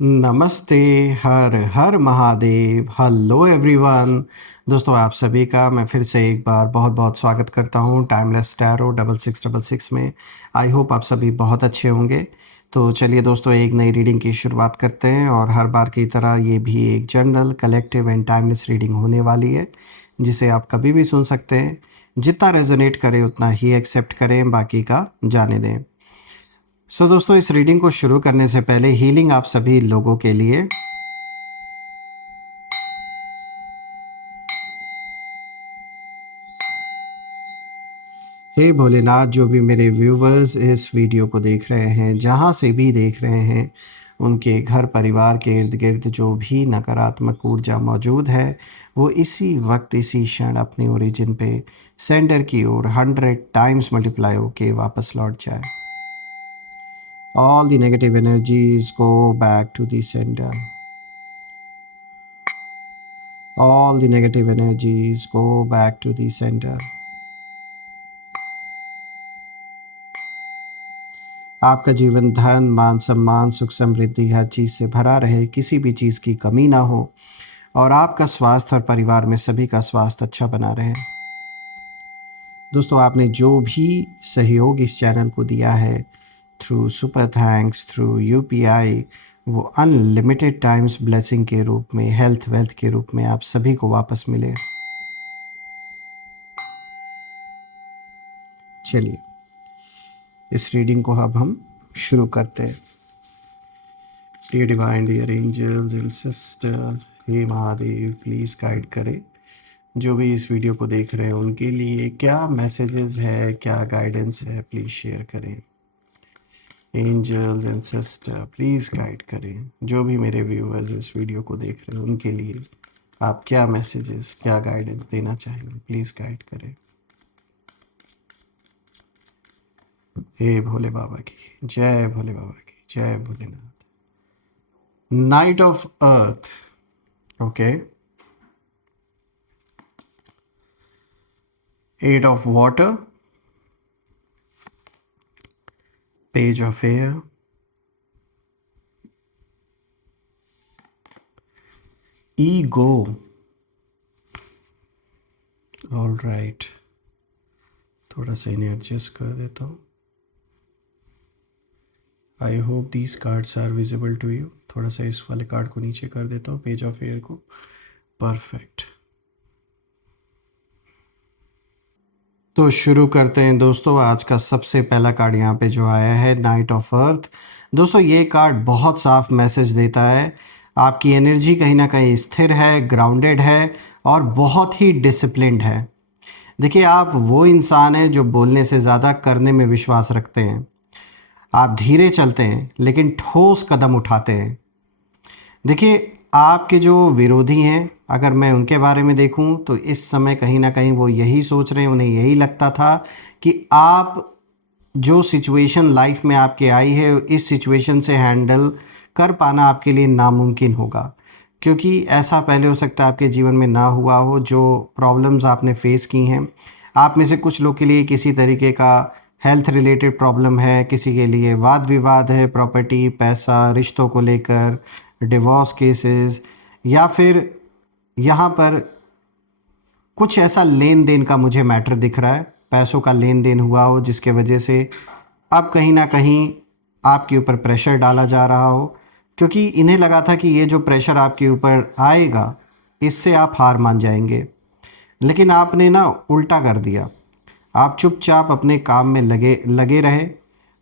नमस्ते। हर हर महादेव। Hello everyone. दोस्तों आप सभी का मैं फिर से एक बार बहुत बहुत स्वागत करता हूँ टाइमलेस टैरो 6666 में। आई होप आप सभी बहुत अच्छे होंगे। तो चलिए दोस्तों, एक नई रीडिंग की शुरुआत करते हैं और हर बार की तरह ये भी एक general collective and timeless reading होने वाली है, जिसे आप कभी भी सुन सकते हैं। जितना रेजोनेट करे उतना ही एक्सेप्ट करें, बाकी का जाने दें। दोस्तों, इस रीडिंग को शुरू करने से पहले हीलिंग आप सभी लोगों के लिए। हे भोलेनाथ, जो भी मेरे व्यूवर्स इस वीडियो को देख रहे हैं, जहाँ से भी देख रहे हैं, उनके घर परिवार के इर्द गिर्द जो भी नकारात्मक ऊर्जा मौजूद है, वो इसी वक्त इसी क्षण अपनी ओरिजिन पे सेंडर की ओर 100 टाइम्स मल्टीप्लाई होके वापस लौट जाए। All the negative energies go back to the sender. All the negative energies go back to the center. आपका जीवन धन, मान सम्मान, सुख समृद्धि हर चीज़ से भरा रहे, किसी भी चीज़ की कमी ना हो, और आपका स्वास्थ्य और परिवार में सभी का स्वास्थ्य अच्छा बना रहे। दोस्तों, आपने जो भी सहयोग इस चैनल को दिया है through super thanks, through UPI, वो अनलिमिटेड टाइम्स ब्लेसिंग के रूप में, हेल्थ वेल्थ के रूप में आप सभी को वापस मिले। चलिए इस रीडिंग को अब हम शुरू करते हैं। Dear divine, dear angels and sister, हे महादेव, प्लीज़ गाइड करें जो भी इस वीडियो को देख रहे हैं उनके लिए क्या मैसेजेस है, क्या गाइडेंस है, प्लीज़ शेयर करें। Angels and sister, please guide करें जो भी मेरे व्यूअर्स इस वीडियो को देख रहे हैं उनके लिए आप क्या मैसेजेस, क्या गाइडेंस देना चाहेंगे, प्लीज़ गाइड करें। हे भोले बाबा की जय, भोले बाबा की जय, Bholenath. Knight of Earth, okay. Eight of Water, Page of Air, Ego. All right, थोड़ा सा इन्हें एडजस्ट कर देता हूँ। I hope these cards are visible to you. थोड़ा सा इस वाले कार्ड को नीचे कर देता हूँ, पेज ऑफ एयर को। परफेक्ट। तो शुरू करते हैं दोस्तों। आज का सबसे पहला कार्ड यहाँ पे जो आया है, नाइट ऑफ अर्थ। दोस्तों, ये कार्ड बहुत साफ मैसेज देता है। आपकी एनर्जी कहीं ना कहीं स्थिर है, ग्राउंडेड है और बहुत ही डिसिप्लिन्ड है। देखिए, आप वो इंसान हैं जो बोलने से ज़्यादा करने में विश्वास रखते हैं। आप धीरे चलते हैं लेकिन ठोस कदम उठाते हैं। देखिए, आपके जो विरोधी हैं, अगर मैं उनके बारे में देखूं तो इस समय कहीं ना कहीं वो यही सोच रहे हैं, उन्हें यही लगता था कि आप जो सिचुएशन लाइफ में आपके आई है, इस सिचुएशन से हैंडल कर पाना आपके लिए नामुमकिन होगा। क्योंकि ऐसा पहले हो सकता है आपके जीवन में ना हुआ हो। जो प्रॉब्लम्स आपने फेस की हैं, आप में से कुछ लोग के लिए किसी तरीके का हेल्थ रिलेटेड प्रॉब्लम है, किसी के लिए वाद विवाद है, प्रॉपर्टी, पैसा, रिश्तों को लेकर, डिवोर्स केसेस, या फिर यहाँ पर कुछ ऐसा लेन देन का मुझे मैटर दिख रहा है, पैसों का लेन देन हुआ हो जिसके वजह से अब कहीं ना कहीं आपके ऊपर प्रेशर डाला जा रहा हो। क्योंकि इन्हें लगा था कि ये जो प्रेशर आपके ऊपर आएगा, इससे आप हार मान जाएंगे, लेकिन आपने ना उल्टा कर दिया। आप चुपचाप अपने काम में लगे लगे रहे।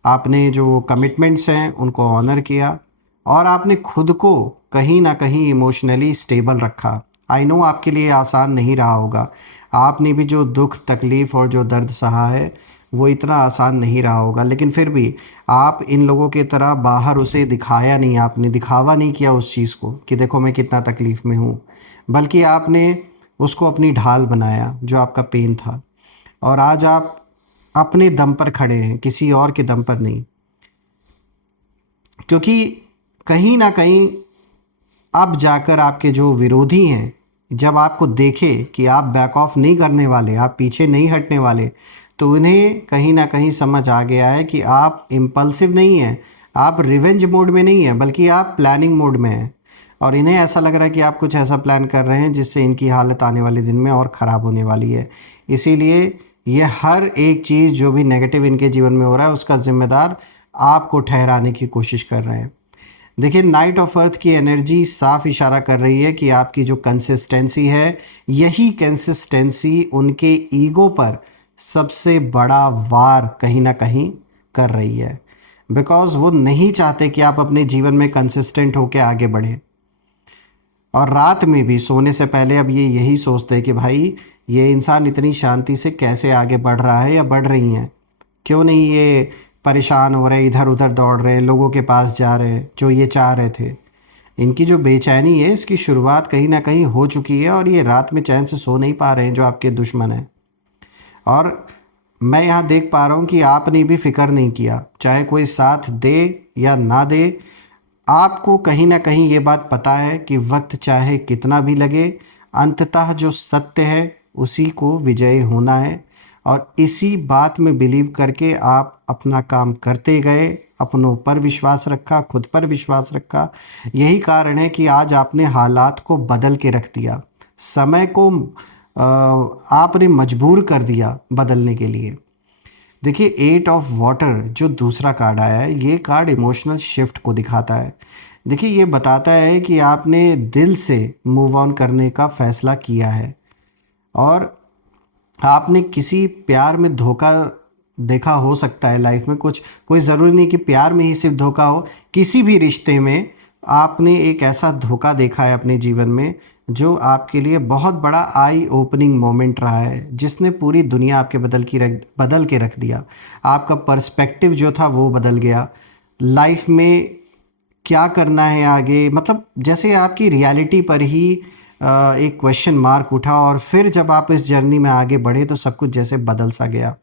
आपने जो कमिटमेंट्स हैं उनको ऑनर किया और आपने खुद को कहीं ना कहीं इमोशनली स्टेबल रखा। आई नो आपके लिए आसान नहीं रहा होगा। आपने भी जो दुख, तकलीफ़ और जो दर्द सहा है वो इतना आसान नहीं रहा होगा, लेकिन फिर भी आप इन लोगों की तरह बाहर उसे दिखाया नहीं, आपने दिखावा नहीं किया उस चीज़ को कि देखो मैं कितना तकलीफ़ में हूँ, बल्कि आपने उसको अपनी ढाल बनाया, जो आपका पेन था। और आज आप अपने दम पर खड़े हैं, किसी और के दम पर नहीं। क्योंकि कहीं ना कहीं अब जाकर आपके जो विरोधी हैं, जब आपको देखे कि आप बैक ऑफ नहीं करने वाले, आप पीछे नहीं हटने वाले, तो उन्हें कहीं ना कहीं समझ आ गया है कि आप इम्पल्सिव नहीं हैं, आप रिवेंज मोड में नहीं है, बल्कि आप प्लानिंग मोड में हैं। और इन्हें ऐसा लग रहा है कि आप कुछ ऐसा प्लान कर रहे हैं जिससे इनकी हालत आने वाले दिन में और ख़राब होने वाली है। इसीलिए ये हर एक चीज़ जो भी नेगेटिव इनके जीवन में हो रहा है उसका ज़िम्मेदार आपको ठहराने की कोशिश कर रहे हैं। देखिए, नाइट ऑफ अर्थ की एनर्जी साफ इशारा कर रही है कि आपकी जो कंसिस्टेंसी है, यही कंसिस्टेंसी उनके ईगो पर सबसे बड़ा वार कहीं ना कहीं कर रही है। बिकॉज़ वो नहीं चाहते कि आप अपने जीवन में कंसिस्टेंट होकर आगे बढ़ें। और रात में भी सोने से पहले अब ये यही सोचते हैं कि भाई, ये इंसान इतनी शांति से कैसे आगे बढ़ रहा है या बढ़ रही हैं, क्यों नहीं ये परेशान हो रहे, इधर उधर दौड़ रहे हैं, लोगों के पास जा रहे हैं जो ये चाह रहे थे। इनकी जो बेचैनी है इसकी शुरुआत कहीं ना कहीं हो चुकी है और ये रात में चैन से सो नहीं पा रहे हैं जो आपके दुश्मन हैं। और मैं यहाँ देख पा रहा हूँ कि आपने भी फिक्र नहीं किया, चाहे कोई साथ दे या ना दे, आपको कहीं ना कहीं ये बात पता है कि वक्त चाहे कितना भी लगे, अंततः जो सत्य है उसी को विजयी होना है। और इसी बात में बिलीव करके आप अपना काम करते गए, अपनों पर विश्वास रखा, खुद पर विश्वास रखा। यही कारण है कि आज आपने हालात को बदल के रख दिया, समय को आपने मजबूर कर दिया बदलने के लिए। देखिए, 8 ऑफ वाटर जो दूसरा कार्ड आया है, ये कार्ड इमोशनल शिफ्ट को दिखाता है। देखिए, ये बताता है कि आपने दिल से मूव ऑन करने का फैसला किया है और आपने किसी प्यार में धोखा देखा हो सकता है लाइफ में। कुछ कोई ज़रूरी नहीं कि प्यार में ही सिर्फ धोखा हो, किसी भी रिश्ते में आपने एक ऐसा धोखा देखा है अपने जीवन में जो आपके लिए बहुत बड़ा आई ओपनिंग मोमेंट रहा है, जिसने पूरी दुनिया आपके बदल के रख दिया। आपका पर्सपेक्टिव जो था वो बदल गया। लाइफ में क्या करना है आगे, मतलब जैसे आपकी रियलिटी पर ही एक क्वेश्चन मार्क उठा और फिर जब आप इस जर्नी में आगे बढ़े तो सब कुछ जैसे बदल सा गया।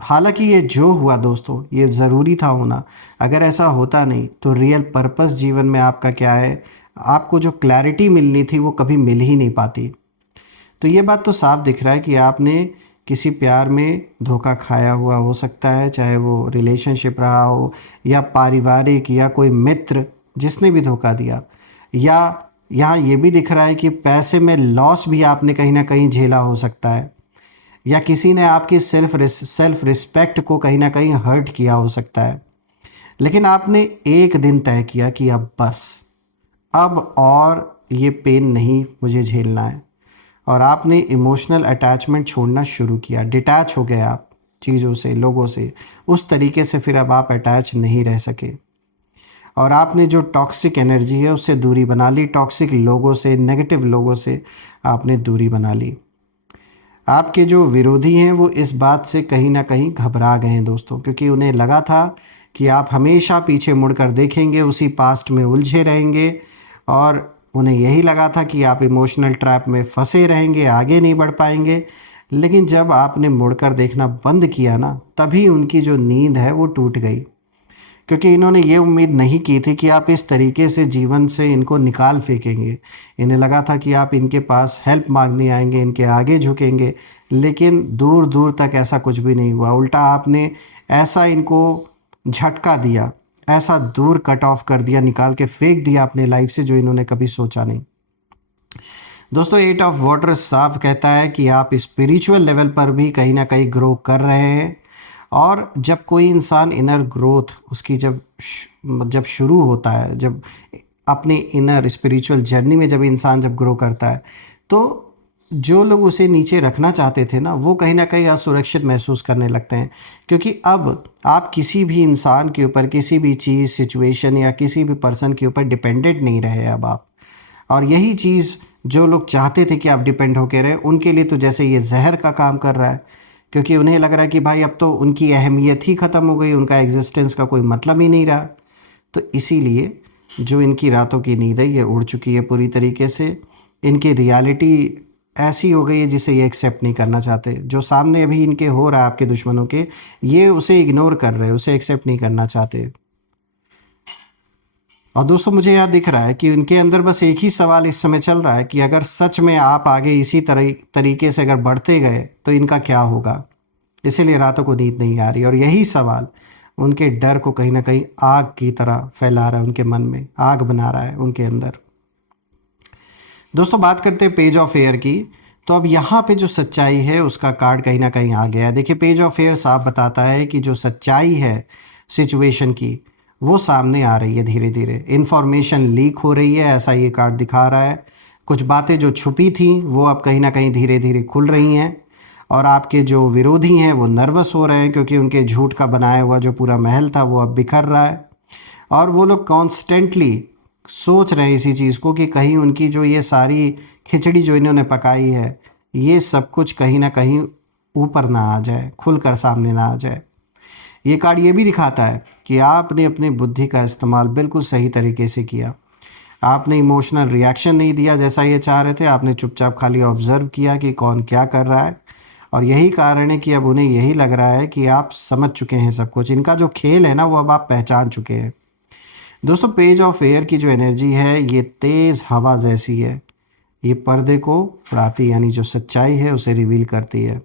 हालांकि ये जो हुआ दोस्तों, ये ज़रूरी था होना। अगर ऐसा होता नहीं तो रियल पर्पस जीवन में आपका क्या है, आपको जो क्लैरिटी मिलनी थी वो कभी मिल ही नहीं पाती। तो ये बात तो साफ दिख रहा है कि आपने किसी प्यार में धोखा खाया हुआ हो सकता है, चाहे वो रिलेशनशिप रहा हो या पारिवारिक या कोई मित्र जिसने भी धोखा दिया। या यहाँ ये भी दिख रहा है कि पैसे में लॉस भी आपने कहीं ना कहीं झेला हो सकता है, या किसी ने आपकी सेल्फ रिस्पेक्ट को कहीं ना कहीं हर्ट किया हो सकता है। लेकिन आपने एक दिन तय किया कि अब बस, अब और ये पेन नहीं मुझे झेलना है। और आपने इमोशनल अटैचमेंट छोड़ना शुरू किया, डिटैच हो गए आप चीज़ों से, लोगों से। उस तरीके से फिर अब आप अटैच नहीं रह सके और आपने जो टॉक्सिक एनर्जी है उससे दूरी बना ली। टॉक्सिक लोगों से, नेगेटिव लोगों से आपने दूरी बना ली। आपके जो विरोधी हैं वो इस बात से कहीं ना कहीं घबरा गए हैं दोस्तों, क्योंकि उन्हें लगा था कि आप हमेशा पीछे मुड़कर देखेंगे, उसी पास्ट में उलझे रहेंगे और उन्हें यही लगा था कि आप इमोशनल ट्रैप में फंसे रहेंगे, आगे नहीं बढ़ पाएंगे। लेकिन जब आपने मुड़कर देखना बंद किया ना, तभी उनकी जो नींद है वो टूट गई, क्योंकि इन्होंने ये उम्मीद नहीं की थी कि आप इस तरीके से जीवन से इनको निकाल फेंकेंगे। इन्हें लगा था कि आप इनके पास हेल्प मांगने आएंगे, इनके आगे झुकेंगे, लेकिन दूर दूर तक ऐसा कुछ भी नहीं हुआ। उल्टा आपने ऐसा इनको झटका दिया, ऐसा दूर कट ऑफ कर दिया, निकाल के फेंक दिया अपने लाइफ से, जो इन्होंने कभी सोचा नहीं। दोस्तों, 8 ऑफ वाटर साफ कहता है कि आप स्पिरिचुअल लेवल पर भी कहीं ना कहीं ग्रो कर रहे हैं। और जब कोई इंसान इनर ग्रोथ उसकी जब शुरू होता है, जब अपने इनर स्पिरिचुअल जर्नी में जब इंसान जब ग्रो करता है, तो जो लोग उसे नीचे रखना चाहते थे ना, वो कहीं ना कहीं असुरक्षित महसूस करने लगते हैं। क्योंकि अब आप किसी भी इंसान के ऊपर, किसी भी चीज़, सिचुएशन या किसी भी पर्सन के ऊपर डिपेंडेंट नहीं रहे अब आप। और यही चीज़ जो लोग चाहते थे कि आप डिपेंड होके रहे, उनके लिए तो जैसे ये जहर का काम कर रहा है, क्योंकि उन्हें लग रहा है कि भाई अब तो उनकी अहमियत ही ख़त्म हो गई, उनका एग्जिस्टेंस का कोई मतलब ही नहीं रहा। तो इसीलिए जो इनकी रातों की नींद है ये उड़ चुकी है पूरी तरीके से। इनकी रियलिटी ऐसी हो गई है जिसे ये एक्सेप्ट नहीं करना चाहते। जो सामने अभी इनके हो रहा है आपके दुश्मनों के, ये उसे इग्नोर कर रहे हैं, उसे एक्सेप्ट नहीं करना चाहते। और दोस्तों, मुझे यहाँ दिख रहा है कि उनके अंदर बस एक ही सवाल इस समय चल रहा है कि अगर सच में आप आगे इसी तरीके से अगर बढ़ते गए तो इनका क्या होगा। इसीलिए रातों को नींद नहीं आ रही और यही सवाल उनके डर को कहीं ना कहीं आग की तरह फैला रहा है, उनके मन में आग बना रहा है उनके अंदर। दोस्तों बात करते हैं पेज ऑफ एयर की। तो अब यहाँ पे जो सच्चाई है उसका कार्ड कहीं ना कहीं आ गया है। देखिए पेज ऑफ एयर साफ बताता है कि जो सच्चाई है सिचुएशन की वो सामने आ रही है, धीरे धीरे इन्फॉर्मेशन लीक हो रही है, ऐसा ये कार्ड दिखा रहा है। कुछ बातें जो छुपी थी वो अब कहीं ना कहीं धीरे धीरे खुल रही हैं, और आपके जो विरोधी हैं वो नर्वस हो रहे हैं क्योंकि उनके झूठ का बनाया हुआ जो पूरा महल था वो अब बिखर रहा है। और वो लोग कॉन्स्टेंटली सोच रहे हैं इसी चीज़ को कि कहीं उनकी जो ये सारी खिचड़ी जो इन्होंने पकाई है ये सब कुछ कहीं ना कहीं ऊपर ना आ जाए, खुलकर सामने ना आ जाए। ये कार्ड ये भी दिखाता है कि आपने अपनी बुद्धि का इस्तेमाल बिल्कुल सही तरीके से किया। आपने इमोशनल रिएक्शन नहीं दिया जैसा ये चाह रहे थे, आपने चुपचाप खाली ऑब्जर्व किया कि कौन क्या कर रहा है। और यही कारण है कि अब उन्हें यही लग रहा है कि आप समझ चुके हैं सब कुछ, इनका जो खेल है ना वो अब आप पहचान चुके हैं। दोस्तों पेज ऑफ एयर की जो एनर्जी है ये तेज़ हवा जैसी है, ये पर्दे को उड़ाती यानी जो सच्चाई है उसे रिवील करती है।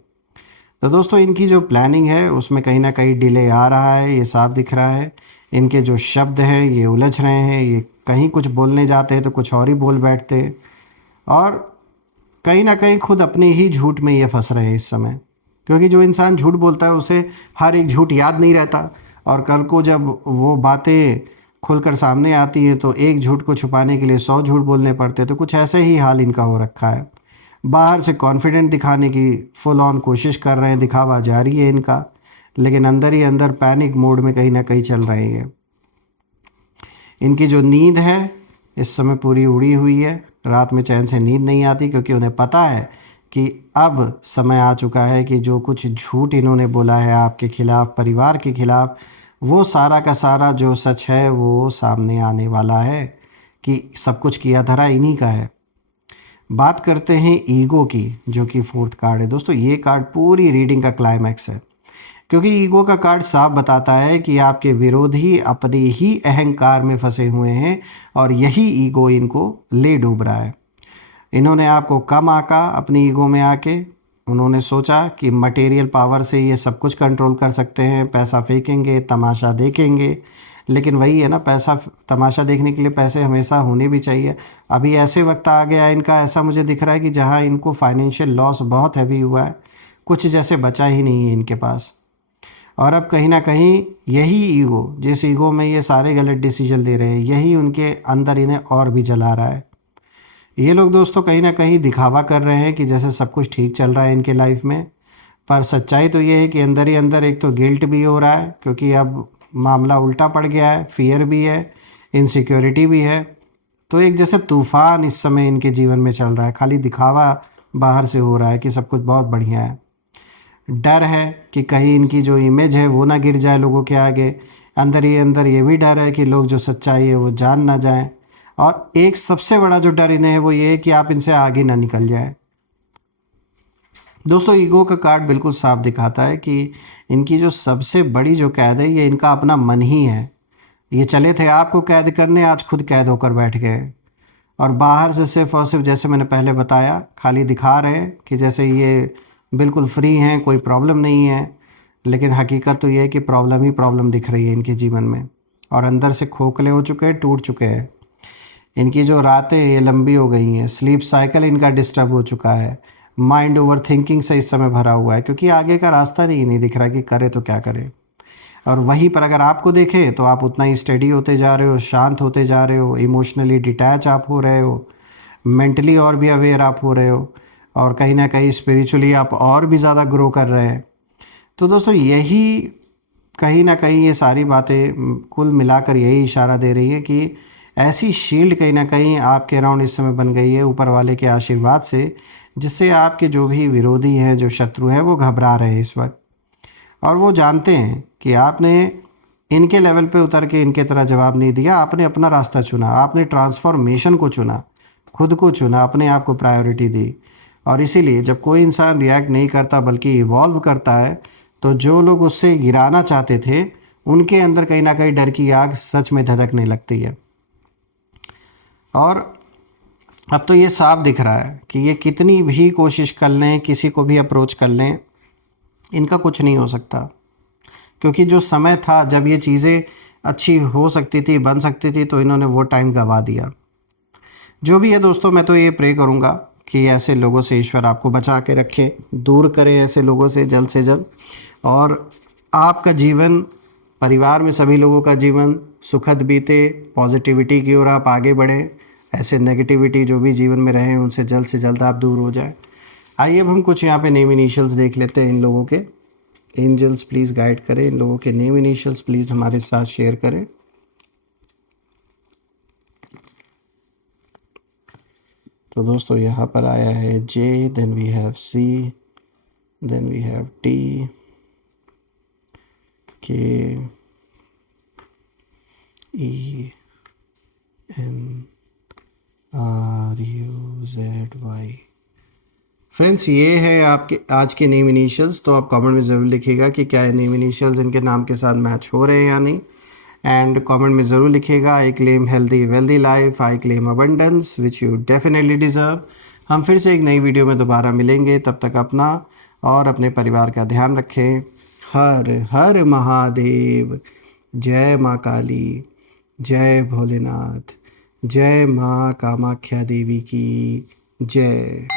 तो दोस्तों इनकी जो प्लानिंग है उसमें कहीं ना कहीं डिले आ रहा है, ये साफ दिख रहा है। इनके जो शब्द हैं ये उलझ रहे हैं, ये कहीं कुछ बोलने जाते हैं तो कुछ और ही बोल बैठते हैं, और कहीं ना कहीं खुद अपने ही झूठ में ये फंस रहे हैं इस समय। क्योंकि जो इंसान झूठ बोलता है उसे हर एक झूठ याद नहीं रहता, और कल को जब वो बातें खुलकर सामने आती हैं तो एक झूठ को छुपाने के लिए 100 झूठ बोलने पड़ते हैं। तो कुछ ऐसे ही हाल इनका हो रखा है। बाहर से कॉन्फिडेंट दिखाने की फुल ऑन कोशिश कर रहे हैं, दिखावा जारी है इनका, लेकिन अंदर ही अंदर पैनिक मोड में कहीं ना कहीं चल रहे हैं। इनकी जो नींद है इस समय पूरी उड़ी हुई है, रात में चैन से नींद नहीं आती क्योंकि उन्हें पता है कि अब समय आ चुका है कि जो कुछ झूठ इन्होंने बोला है आपके खिलाफ, परिवार के खिलाफ, वो सारा का सारा जो सच है वो सामने आने वाला है कि सब कुछ किया धरा इन्हीं का है। बात करते हैं ईगो की, जो कि फोर्थ कार्ड है। दोस्तों ये कार्ड पूरी रीडिंग का क्लाइमैक्स है, क्योंकि ईगो का कार्ड साफ बताता है कि आपके विरोधी अपने ही अहंकार में फंसे हुए हैं और यही ईगो इनको ले डूब रहा है। इन्होंने आपको कम आंका अपनी ईगो में आके, उन्होंने सोचा कि मटेरियल पावर से ये सब कुछ कंट्रोल कर सकते हैं, पैसा फेंकेंगे, तमाशा देखेंगे। लेकिन वही है ना, पैसा तमाशा देखने के लिए पैसे हमेशा होने भी चाहिए। अभी ऐसे वक्त आ गया इनका, ऐसा मुझे दिख रहा है कि जहाँ इनको फाइनेंशियल लॉस बहुत हैवी हुआ है, कुछ जैसे बचा ही नहीं है इनके पास। और अब कहीं ना कहीं यही ईगो, जिस ईगो में ये सारे गलत डिसीजन ले रहे हैं, यही उनके अंदर इन्हें और भी जला रहा है। ये लोग दोस्तों कहीं ना कहीं दिखावा कर रहे हैं कि जैसे सब कुछ ठीक चल रहा है इनके लाइफ में, पर सच्चाई तो ये है कि अंदर ही अंदर एक तो गिल्ट भी हो रहा है क्योंकि अब मामला उल्टा पड़ गया है, फियर भी है, इनसिक्योरिटी भी है। तो एक जैसे तूफान इस समय इनके जीवन में चल रहा है, खाली दिखावा बाहर से हो रहा है कि सब कुछ बहुत बढ़िया है। डर है कि कहीं इनकी जो इमेज है वो ना गिर जाए लोगों के आगे। अंदर ही अंदर ये भी डर है कि लोग जो सच्चाई है वो जान ना जाएं। और एक सबसे बड़ा जो डर इन्हें है वो ये है कि आप इनसे आगे ना निकल जाए। दोस्तों ईगो का कार्ड बिल्कुल साफ दिखाता है कि इनकी जो सबसे बड़ी जो कैद है ये इनका अपना मन ही है। ये चले थे आपको कैद करने, आज खुद कैद होकर बैठ गए, और बाहर से सिर्फ और सिर्फ जैसे मैंने पहले बताया खाली दिखा रहे हैं कि जैसे ये बिल्कुल फ्री हैं, कोई प्रॉब्लम नहीं है। लेकिन हकीकत तो ये है कि प्रॉब्लम ही प्रॉब्लम दिख रही है इनके जीवन में, और अंदर से खोखले हो चुके हैं, टूट चुके हैं। इनकी जो रातें ये लंबी हो गई हैं, स्लीप साइकिल इनका डिस्टर्ब हो चुका है, माइंड ओवर थिंकिंग से इस समय भरा हुआ है क्योंकि आगे का रास्ता नहीं दिख रहा कि करे तो क्या करे। और वहीं पर अगर आपको देखें तो आप उतना ही स्टडी होते जा रहे हो, शांत होते जा रहे हो, इमोशनली डिटैच आप हो रहे हो, मेंटली और भी अवेयर आप हो रहे हो, और कहीं ना कहीं स्पिरिचुअली आप और भी ज़्यादा ग्रो कर रहे हैं। तो दोस्तों यही कहीं ना कहीं ये सारी बातें कुल मिलाकर यही इशारा दे रही है कि ऐसी शील्ड कहीं ना कहीं आपके अराउंड इस समय बन गई है ऊपर वाले के आशीर्वाद से, जिससे आपके जो भी विरोधी हैं, जो शत्रु हैं, वो घबरा रहे हैं इस वक्त। और वो जानते हैं कि आपने इनके लेवल पे उतर के इनके तरह जवाब नहीं दिया, आपने अपना रास्ता चुना, आपने ट्रांसफॉर्मेशन को चुना, खुद को चुना, अपने आप को प्रायोरिटी दी। और इसीलिए जब कोई इंसान रिएक्ट नहीं करता बल्कि इवॉल्व करता है, तो जो लोग उससे गिराना चाहते थे उनके अंदर कहीं ना कहीं डर की आग सच में धधकने लगती है। और अब तो ये साफ दिख रहा है कि ये कितनी भी कोशिश कर लें, किसी को भी अप्रोच कर लें, इनका कुछ नहीं हो सकता। क्योंकि जो समय था जब ये चीज़ें अच्छी हो सकती थी, बन सकती थी, तो इन्होंने वो टाइम गंवा दिया। जो भी है दोस्तों, मैं तो ये प्रे करूँगा कि ऐसे लोगों से ईश्वर आपको बचा के रखे, दूर करें ऐसे लोगों से जल्द, और आपका जीवन, परिवार में सभी लोगों का जीवन सुखद बीते, पॉजिटिविटी की ओर आप आगे बढ़ें, ऐसे नेगेटिविटी जो भी जीवन में रहे उनसे जल्द से जल्द आप दूर हो जाएं। आइए अब हम कुछ यहाँ पे नेम इनिशियल्स देख लेते हैं इन लोगों के। एंजल्स प्लीज़ गाइड करें, इन लोगों के नेम इनिशियल्स प्लीज़ हमारे साथ शेयर करें। तो दोस्तों यहाँ पर आया है J, then we have C, then we have T, K, E, N, R, U, Z, Y. Friends, ये है आपके आज के नेम इनिशियल्स। तो आप कमेंट में ज़रूर लिखिएगा कि क्या नेम इनिशियल्स इनके नाम के साथ मैच हो रहे हैं या नहीं। एंड कमेंट में ज़रूर लिखिएगा, I claim healthy wealthy life, I claim abundance which you definitely deserve. हम फिर से एक नई वीडियो में दोबारा मिलेंगे, तब तक अपना और अपने परिवार का ध्यान रखें। हर हर महादेव। जय माँ काली, जय भोलेनाथ, जय माँ कामाख्या देवी की जय।